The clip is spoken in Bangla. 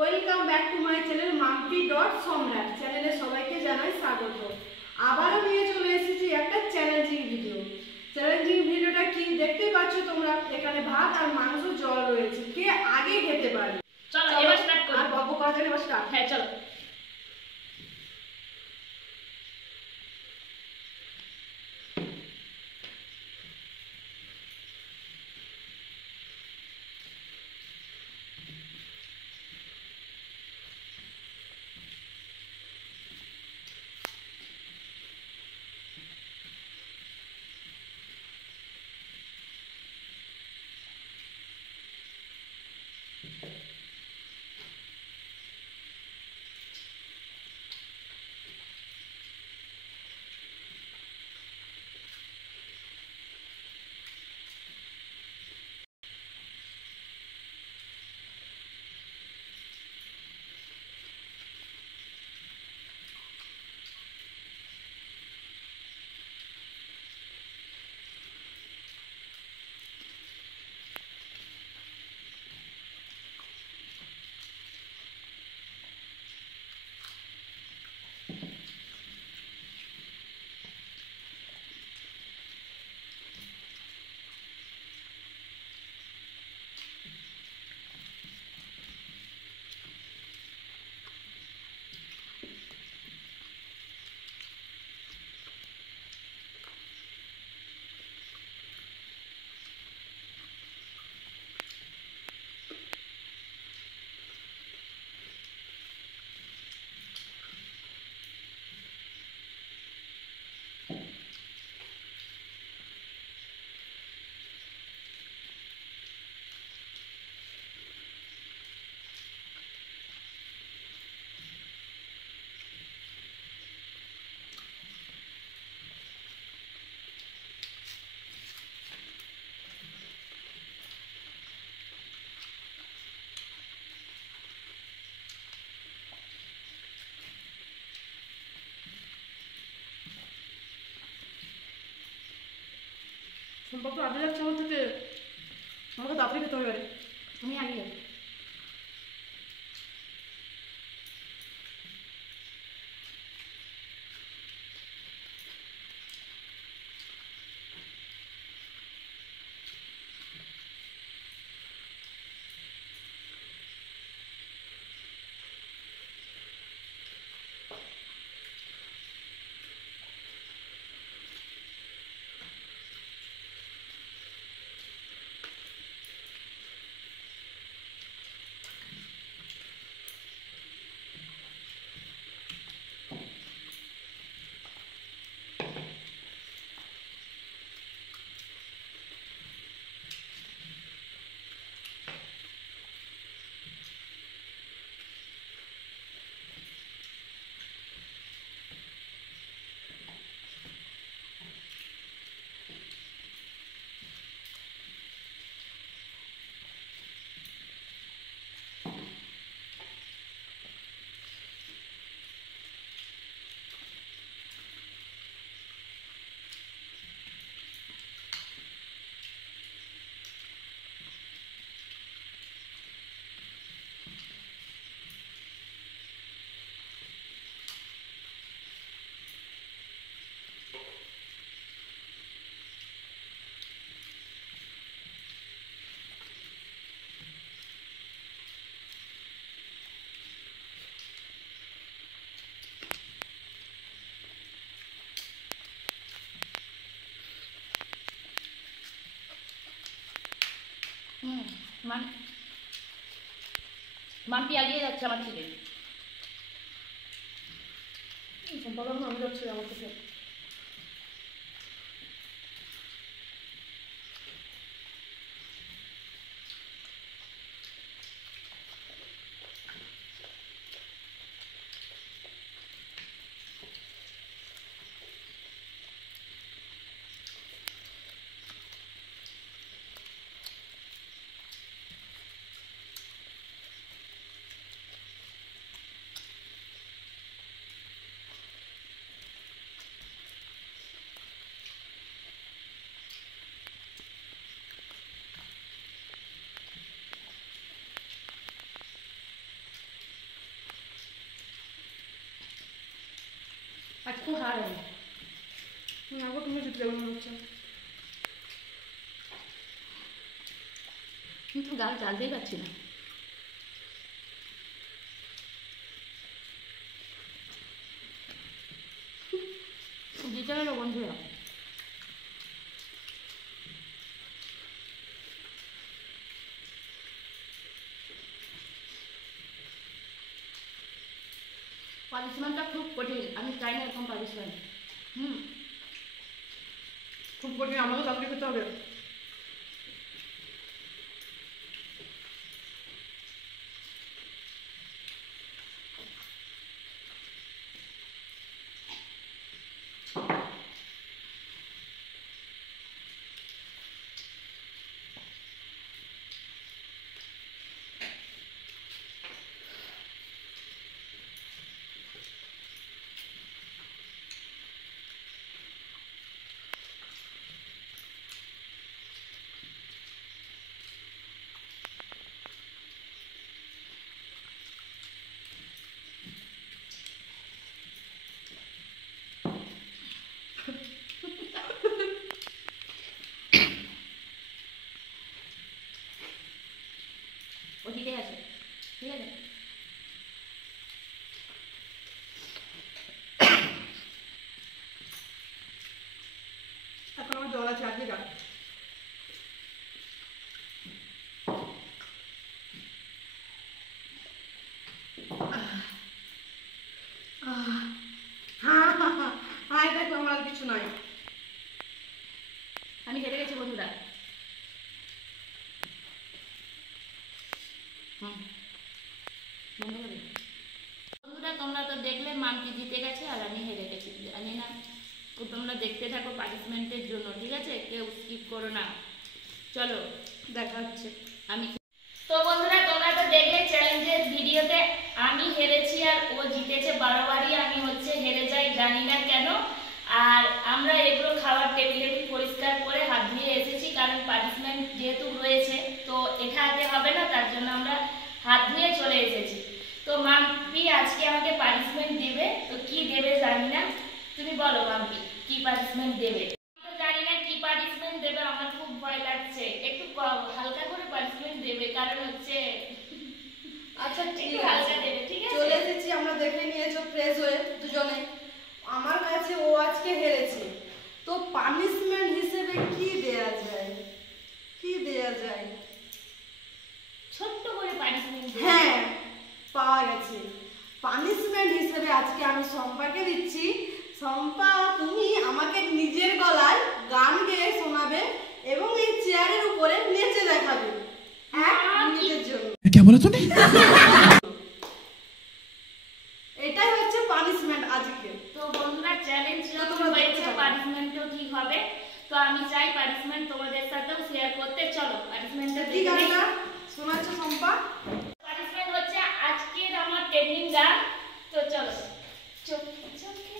Welcome back to my channel Mampi dot সম্রাট চ্যানেলে সবাইকে জানাই স্বাগত। আবারও নিয়ে চলে এসেছি একটা চ্যালেঞ্জিং ভিডিও। চ্যালেঞ্জিং ভিডিওটা কি দেখতে পাচ্ছ তোমরা? এখানে ভাত আর মাংস জল রয়েছে, কে আগে খেতে পারে। চলো এবার স্টার্ট করি। আর গল্প করা যাবে, এবার স্টার্ট। হ্যাঁ চলো। সম্পর্ক আগে যাচ্ছে আমার থেকে, আমাকে তাড়াতাড়ি খেতে হবে। তুমি আগে মাম্পি এগিয়ে যাচ্ছে আমার থেকে। সম্পর্ক আমি যাচ্ছি আমার থেকে। আজ খুব হার হবে আগো তুমি জিতলে মনে হচ্ছে। কিন্তু গাল চালতেই পারছি না। জিতে গেল বন্ধুরা। পানিশমেন্টটা খুব কঠিন, আমি চাই না এরকম পানিশমেন্ট। খুব কঠিন, আমাকে চাকরি খেতে হবে। ও জিতে গেছে, ঠিক আছে। এখন আমার জল আছে, আজকে যা। হাই দেখো, আমার আর কিছু নাই। আমি হেরে গেছি বন্ধুরা। বন্ধুরা তোমরা তো দেখলে মাম্পি জিতে গেছে আর আমি হেরে গেছি। জানি না, তো তোমরা দেখতে থাকো পানিশমেন্টের জন্য, ঠিক আছে? কেউ স্কিপ করো না। চলো দেখা হচ্ছে। আমি তো বন্ধুরা তোমরা তো দেখলে চ্যালেঞ্জের ভিডিওতে আমি হেরেছি আর ও জিতেছে। 12 বারই আমি হেরে যাই, জানি না কেন। আর আমরা এগুলো খাবার টেবিলে পরিষ্কার করে হাত ধুয়ে এসেছি, কারণ পানিশমেন্ট যেহেতু রয়েছে তো এখানে হবে না, তার জন্য আমরা হাত ধুয়ে চলে এসেছি। তো মাম্পি আজকে আমাকে পানিশমেন্ট দেবে, তো কি দেবে জানি না। তুমি বলো মাম্পি কি পানিশমেন্ট দেবে? তো জানি না কি পানিশমেন্ট দেবে, আমার খুব ভয় লাগছে। একটু হালকা করে পানিশমেন্ট দেবে, কারণ আচ্ছা ঠিক একটু আছে, হালকা দেবে, ঠিক আছে? চলে এসেছি, আমরা দেখে নিয়েছো ফ্রেশ হয়ে দুজনে। আমার কাছে ও আজকে হেরেছে, তো পানিশমেন্ট হিসেবে কি দেয়া যায়? কি দেয়া যায়? ছোট্ট করে পানিশমেন্ট। হ্যাঁ, পাওয়া গেছে। পানিশমেন্ট হিসেবে আজকে আমি শম্পাকে দিচ্ছি। শম্পা, তুমি আমাকে নিজের গলায় গান গেয়ে শোনাবে এবং এই চেয়ারের উপরে নেচে দেখাবে 1 মিনিটের জন্য। क्या बोला तूने? এটাই হচ্ছে পানিশমেন্ট আজকে। তো বন্ধুরা চ্যালেঞ্জ তোমরা হয়েছে, দেখতে থাকো। পানিশমেন্টও ঠিক হবে। তো আমি চাই পানিশমেন্ট তোমাদের সাথেও শেয়ার করতে। চলো পানিশমেন্টটা কি দেখে গানটা শোনাচ্ছ শম্পা? পানিশমেন্ট হচ্ছে আজকের আমার ট্রেন্ডিং গান। তো চলো চোখে চোখে